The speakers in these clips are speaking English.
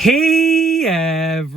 Hey everybody,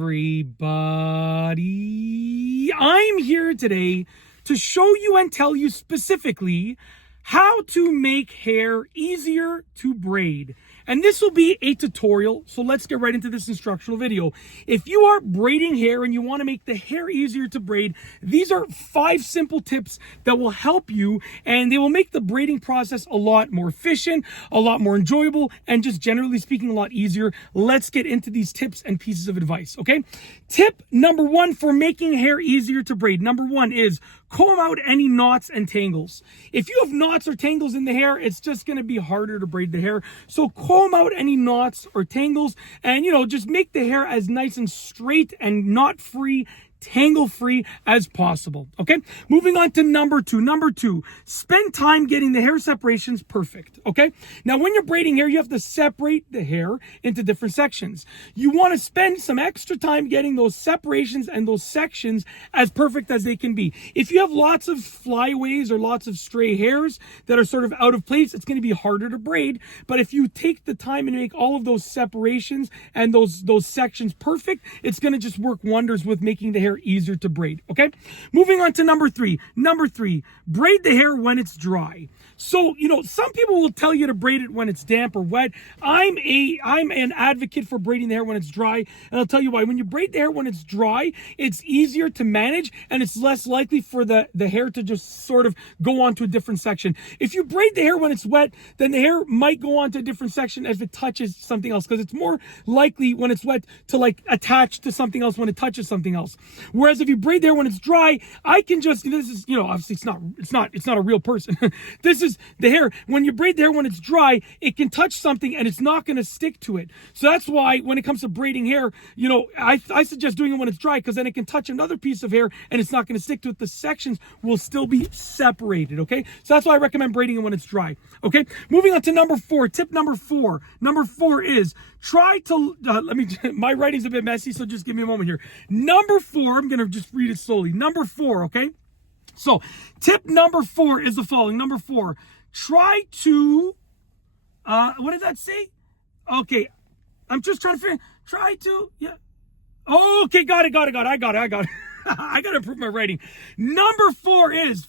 I'm here today to show you and tell you specifically how to make hair easier to braid. And this will be a tutorial, so let's get right into this instructional video. If you are braiding hair and you want to make the hair easier to braid, these are 5 simple tips that will help you, and they will make the braiding process a lot more efficient, a lot more enjoyable, and just generally speaking, a lot easier. Let's get into these tips and pieces of advice, okay? Tip number 1 for making hair easier to braid. Number 1 is comb out any knots and tangles. If you have knots or tangles in the hair, it's just going to be harder to braid the hair. So comb out any knots or tangles and, just make the hair as nice and straight and knot-free, tangle-free as possible, okay? Moving on to number 2. Number 2, spend time getting the hair separations perfect, okay? Now, when you're braiding hair, you have to separate the hair into different sections. You want to spend some extra time getting those separations and those sections as perfect as they can be. If you have lots of flyaways or lots of stray hairs that are sort of out of place, it's going to be harder to braid. But if you take the time and make all of those separations and those sections perfect, it's going to just work wonders with making the hair easier to braid, okay? Moving on to number 3. Number 3, braid the hair when it's dry. So, some people will tell you to braid it when it's damp or wet. I'm an advocate for braiding the hair when it's dry, and I'll tell you why. When you braid the hair when it's dry, it's easier to manage, and it's less likely for the hair to just sort of go on to a different section. If you braid the hair when it's wet, then the hair might go on to a different section as it touches something else, because it's more likely when it's wet to attach to something else when it touches something else. Whereas if you braid the hair when it's dry, I can just, this is, obviously it's not a real person. This is the hair. When you braid the hair when it's dry, it can touch something and it's not going to stick to it. So that's why when it comes to braiding hair, I suggest doing it when it's dry, because then it can touch another piece of hair and it's not going to stick to it. The sections will still be separated, okay? So that's why I recommend braiding it when it's dry, okay? Moving on to number 4, tip number 4. Number 4 is try to, my writing's a bit messy, so just give me a moment here. Number 4, I'm going to just read it slowly. Number 4, okay? So tip number 4 is the following. Number 4, try to, what did that say? Okay, I'm just trying to figure, okay, got it. I got it. I got to improve my writing. Number 4 is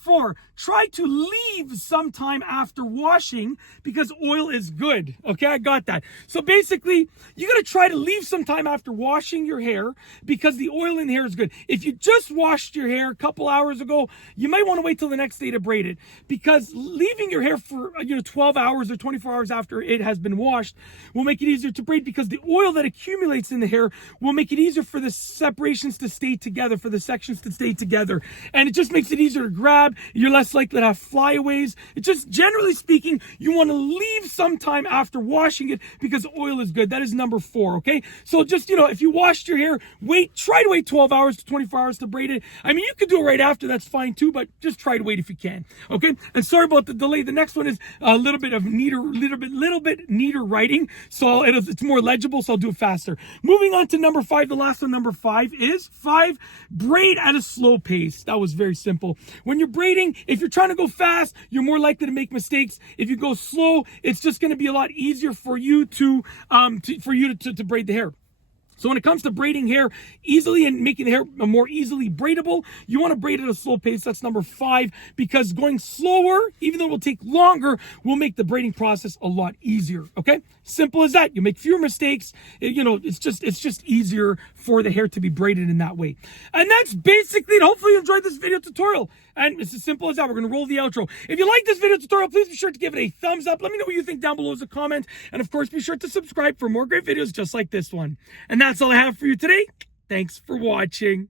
try to leave some time after washing, because oil is good. Okay, I got that. So basically, you got to try to leave some time after washing your hair, because the oil in the hair is good. If you just washed your hair a couple hours ago, you might want to wait till the next day to braid it, because leaving your hair for 12 hours or 24 hours after it has been washed will make it easier to braid, because the oil that accumulates in the hair will make it easier for the separations to stay together, for the sections to stay together, and it just makes it easier to grab. You're less likely to have flyaways. It just, generally speaking, you want to leave some time after washing it, because oil is good. That is number 4, okay? So just, if you washed your hair, try to wait 12 hours to 24 hours to braid it. I mean, you could do it right after, that's fine too, but just try to wait if you can, okay? And sorry about the delay. The next one is a little bit neater writing, so it's more legible, so I'll do it faster. Moving on to number 5, the last one. Number 5 is braid at a slow pace. That was very simple. When you're braiding, if you're trying to go fast, you're more likely to make mistakes. If you go slow, it's just going to be a lot easier for you to braid the hair. So when it comes to braiding hair easily and making the hair more easily braidable, you want to braid at a slow pace. That's number 5, because going slower, even though it will take longer, will make the braiding process a lot easier, okay? Simple as that. You make fewer mistakes. It's just easier for the hair to be braided in that way. And that's basically it. Hopefully you enjoyed this video tutorial. And it's as simple as that. We're going to roll the outro. If you like this video tutorial, please be sure to give it a thumbs up. Let me know what you think down below as a comment. And of course, be sure to subscribe for more great videos just like this one. And that's all I have for you today. Thanks for watching.